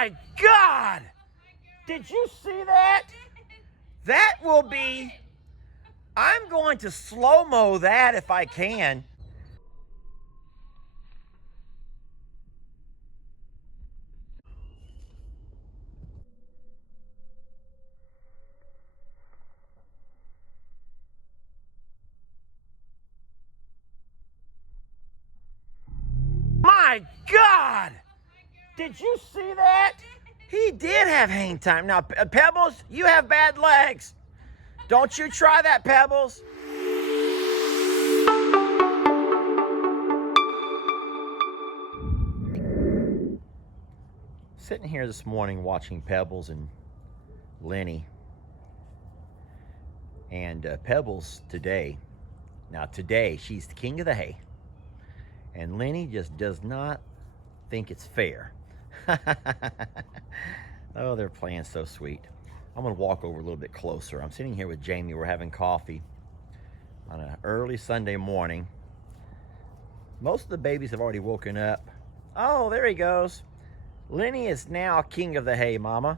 My God! Did you see that? That will be... I'm going to slow-mo that if I can. My God! Did you see that? He did have hang time. Now, Pebbles, you have bad legs. Don't you try that, Pebbles. Sitting here this morning watching Pebbles and Lenny. And Pebbles today, now today she's the king of the hay. And Lenny just does not think it's fair. Oh, they're playing so sweet. I'm gonna walk over a little bit closer. I'm sitting here with Jamie. We're having coffee on an early Sunday morning. Most of the babies have already woken up. Oh, there he goes. Lenny is now king of the hay, Mama.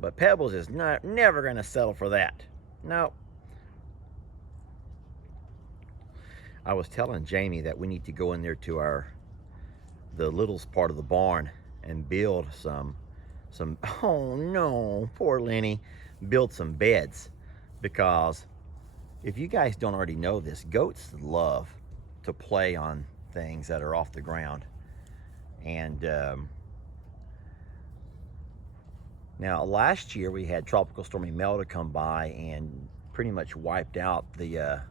But Pebbles is never gonna settle for that. No. I was telling Jamie that we need to go in there to the littles part of the barn and build some, oh no, poor Lenny, build some beds. Because if you guys don't already know this, goats love to play on things that are off the ground. And now last year we had Tropical Storm Imelda come by and pretty much wiped out the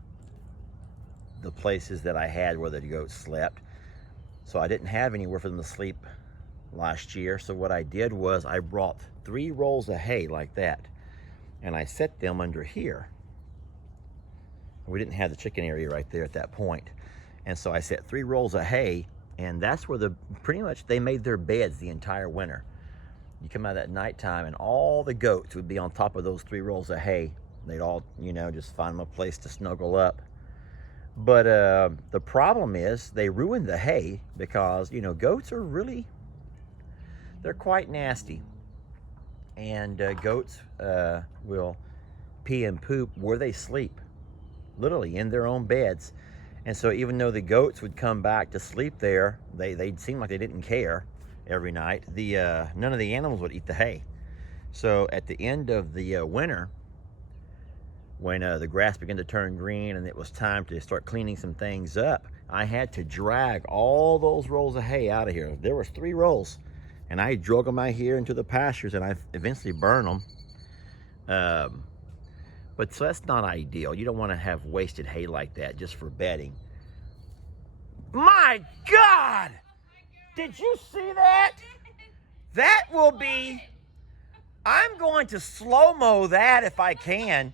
places that I had where the goats slept. So I didn't have anywhere for them to sleep last year. So what I did was I brought 3 rolls of hay like that, and I set them under here. We didn't have the chicken area right there at that point. And so I set 3 rolls of hay, and that's where pretty much they made their beds the entire winter. You come out at nighttime and all the goats would be on top of those 3 rolls of hay. They'd all, just find them a place to snuggle up. But the problem is they ruined the hay because, goats are really, they're quite nasty. And goats will pee and poop where they sleep, literally in their own beds. And so even though the goats would come back to sleep there, they'd seem like they didn't care every night. None of the animals would eat the hay. So at the end of the winter, when the grass began to turn green and it was time to start cleaning some things up, I had to drag all those rolls of hay out of here. There was 3 rolls, and I drug them out here into the pastures, and I eventually burned them. But so that's not ideal. You don't want to have wasted hay like that just for bedding. My God! Did you see that? That will be... I'm going to slow-mo that if I can,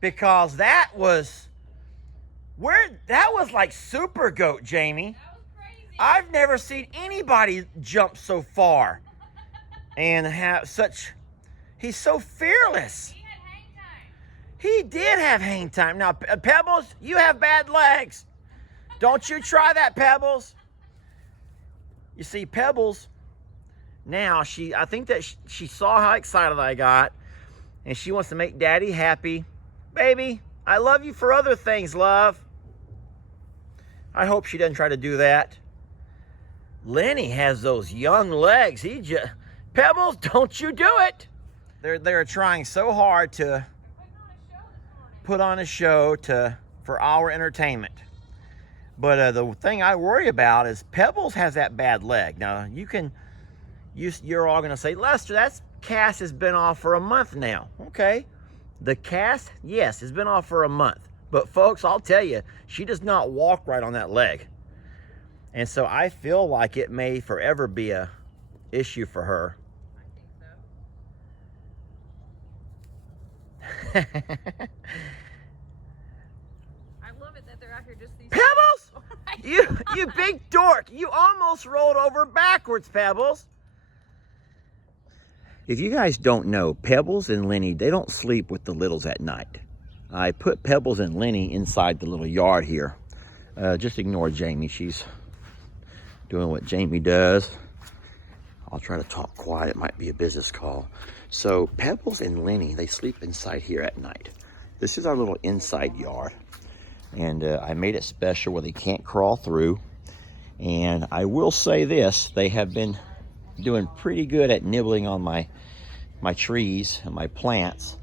because that was like super goat, Jamie. That was crazy. I've never seen anybody jump so far and have such... He's so fearless. He had hang time. He did have hang time. Now, Pebbles, you have bad legs. Don't you try that, Pebbles. You see, Pebbles, now, I think that she saw how excited I got, and she wants to make Daddy happy. Baby, I love you for other things, love. I hope she doesn't try to do that. Lenny has those young legs. Pebbles, don't you do it. They're trying so hard to put on a show for our entertainment. But the thing I worry about is Pebbles has that bad leg. Now, you're all going to say, Lester, that cast has been off for a month now. Okay. The cast, yes, has been off for a month. But folks, I'll tell you, she does not walk right on that leg. And so I feel like it may forever be a issue for her. I think so. I love it that they're out here just these... Pebbles! You big dork! You almost rolled over backwards, Pebbles. If you guys don't know, Pebbles and Lenny, they don't sleep with the littles at night. I put Pebbles and Lenny inside the little yard here. Just ignore Jamie. She's doing what Jamie does. I'll try to talk quiet. It might be a business call. So Pebbles and Lenny, they sleep inside here at night. This is our little inside yard. And I made it special where they can't crawl through. And I will say this, they have been doing pretty good at nibbling on my trees and my plants.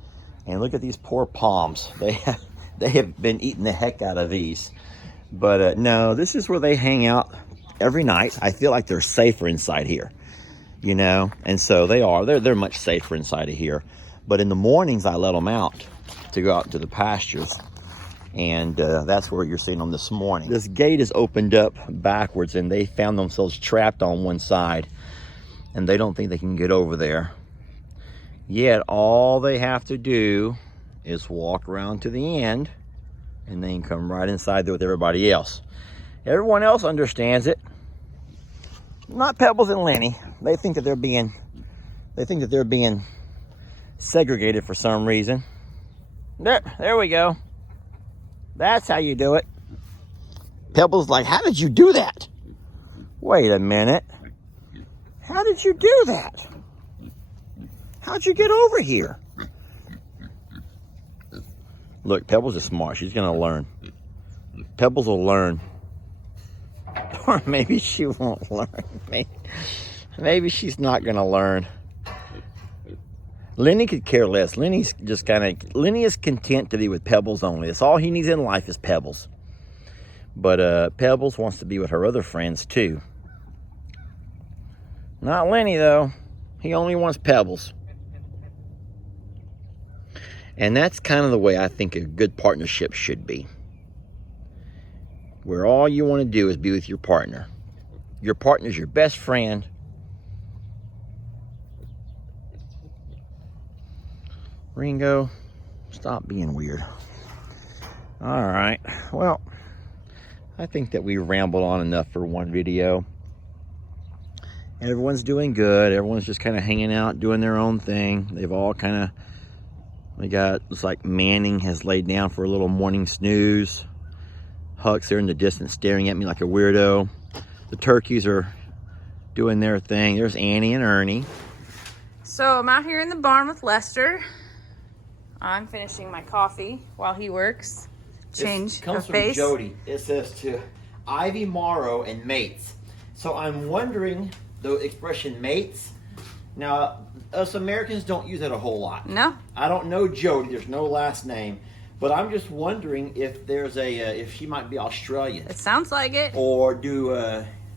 And look at these poor palms. They have been eating the heck out of these. But no, this is where they hang out every night. I feel like they're safer inside here, you know. And so they are. They're much safer inside of here. But in the mornings, I let them out to go out into the pastures. And that's where you're seeing them this morning. This gate is opened up backwards, and they found themselves trapped on one side. And they don't think they can get over there. Yet all they have to do is walk around to the end, and they can come right inside there with everybody else. Everyone else understands it. Not Pebbles and Lenny. They think that they're being segregated for some reason. There we go. That's how you do it. Pebbles like, how did you do that? Wait a minute. How did you do that? How'd you get over here? Look, Pebbles is smart. She's going to learn. Pebbles will learn. Or maybe she won't learn. Maybe she's not going to learn. Lenny could care less. Lenny is content to be with Pebbles only. That's all he needs in life is Pebbles. But Pebbles wants to be with her other friends too. Not Lenny though. He only wants Pebbles. And that's kind of the way I think a good partnership should be. Where all you want to do is be with your partner. Your partner's your best friend. Ringo, stop being weird. All right, well, I think that we rambled on enough for one video. Everyone's doing good. Everyone's just kind of hanging out, doing their own thing. They've all kind of, looks like Manning has laid down for a little morning snooze. Huck's there in the distance staring at me like a weirdo. The turkeys are doing their thing. There's Annie and Ernie. So I'm out here in the barn with Lester. I'm finishing my coffee while he works. Change It comes of from pace. Jody. It says to Ivy Morrow and mates. So I'm wondering, the expression mates. Now, us Americans don't use it a whole lot. No. I don't know Jody. There's no last name. But I'm just wondering if there's if she might be Australian. It sounds like it. Or do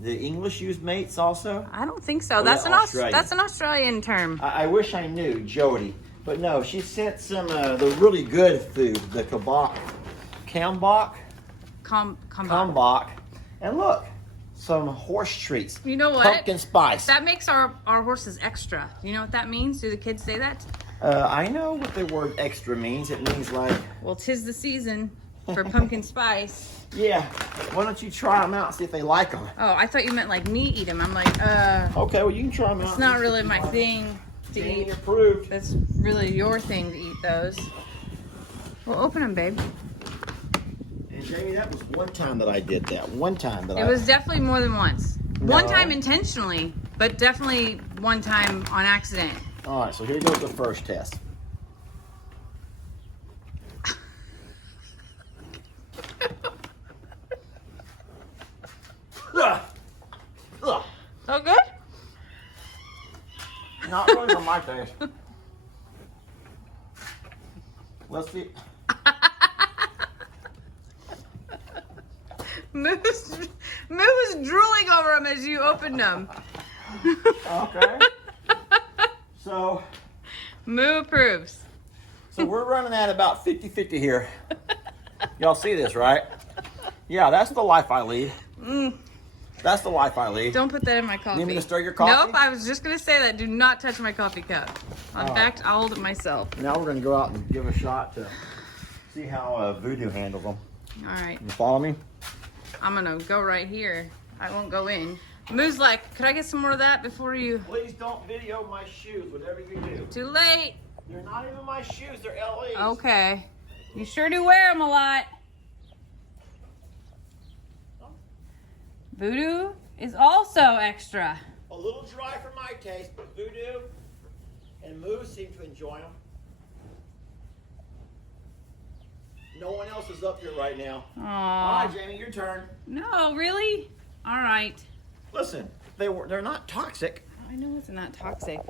the English use mates also? I don't think so. Or That's Australian? that's an Australian term. I wish I knew, Jody. But no, she sent some the really good food, the kambok. And look, some horse treats. You know what? Pumpkin spice. That makes our horses extra. You know what that means? Do the kids say that? I know what the word extra means. It means like... Well, 'tis the season for pumpkin spice. Yeah. Why don't you try them out and see if they like them? Oh, I thought you meant like me eat them. I'm like, Okay, well, you can try them out. it's not really my thing to Jamie eat. approved. That's really your thing to eat those. Well, open them, babe. And Jamie, that was one time that I did that. One time that It was definitely more than once. No. One time intentionally, but definitely one time on accident. All right, so here goes the first test. So good? Not really for my taste. Let's see. Moo was drooling over them as you opened them. Okay. So Moo approves. So we're running at about 50-50 here. Y'all see this, right? Yeah, that's the life I lead. That's the life I lead. Don't put that in my coffee. Need me to stir your coffee? Nope, I was just going to say that. Do not touch my coffee cup. In fact, I'll hold it myself. Now we're going to go out and give a shot to see how Voodoo handles them. All right. You follow me? I'm going to go right here. I won't go in. Moo's like, could I get some more of that before you... Please don't video my shoes, whatever you do. Too late. They're not even my shoes, they're LEs. Okay. You sure do wear them a lot. Voodoo is also extra. A little dry for my taste, but Voodoo and Moose seem to enjoy them. No one else is up here right now. Aww. All right, Jamie, your turn. No, really? All right. Listen, they're not toxic. I know it's not toxic.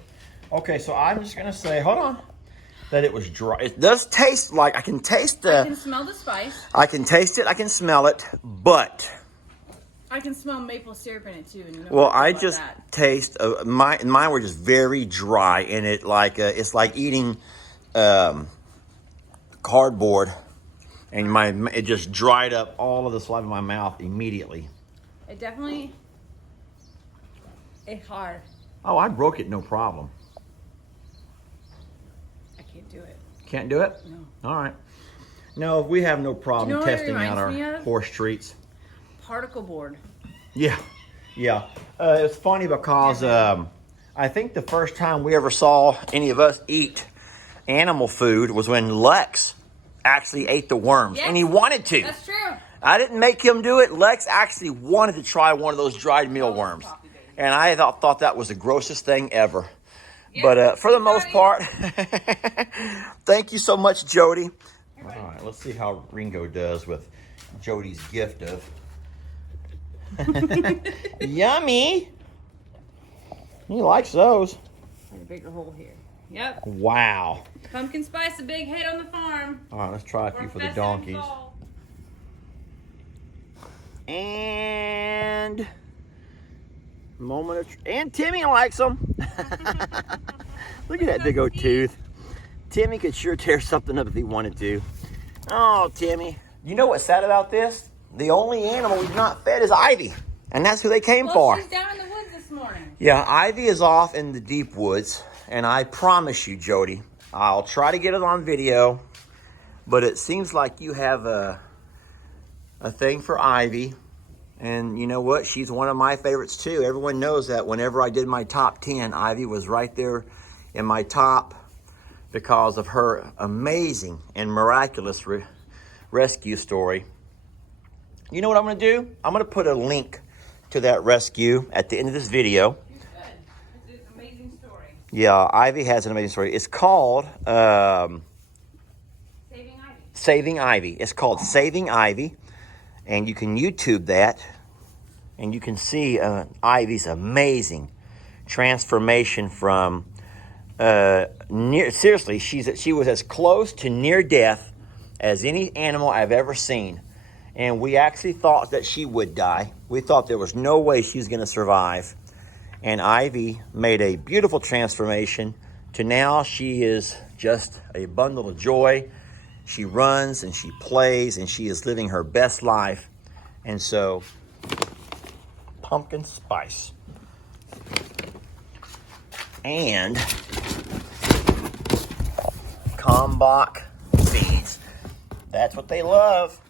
Okay, so I'm just gonna say, hold on, that it was dry. It does taste like, I can taste I can smell the spice. I can taste it, I can smell it, but I can smell maple syrup in it too. And you know well, what I I feel about just that. taste mine were just very dry, and it like it's like eating cardboard, and it just dried up all of the saliva in my mouth immediately. It definitely. It's hard. Oh, I broke it, no problem. I can't do it. Can't do it? No. All right. No, we have no problem Do you know what it testing out reminds me our of? horse treats. Particle board. Yeah, yeah. It's funny because I think the first time we ever saw any of us eat animal food was when Lex actually ate the worms, Yes, and he wanted to. That's true. I didn't make him do it. Lex actually wanted to try one of those dried mealworms, and I thought that was the grossest thing ever. Yep. But for the most part, thank you so much, Jody. All right, let's see how Ringo does with Jody's gift of yummy. He likes those. There's a bigger hole here. Yep. Wow. Pumpkin spice, a big hit on the farm. All right, let's try a few for the donkeys. And and Timmy likes them. Look at that big old tooth. Timmy could sure tear something up if he wanted to. Oh, Timmy. You know what's sad about this? The only animal we've not fed is Ivy, and that's who they came for. She's down in the woods this morning. Yeah, Ivy is off in the deep woods, and I promise you, Jody, I'll try to get it on video, but it seems like you have a thing for Ivy, and you know what? She's one of my favorites too. Everyone knows that whenever I did my top 10, Ivy was right there in my top because of her amazing and miraculous rescue story. You know what I'm going to do? I'm going to put a link to that rescue at the end of this video. She's good. It's an amazing story. Yeah, Ivy has an amazing story. It's called Saving Ivy. Saving Ivy. It's called Saving Ivy, and you can YouTube that, and you can see Ivy's amazing transformation from seriously, she was as close to near death as any animal I've ever seen. And we actually thought that she would die. We thought there was no way she was going to survive. And Ivy made a beautiful transformation to now she is just a bundle of joy. She runs and she plays and she is living her best life. And so, pumpkin spice. And Kalmbach feeds. That's what they love.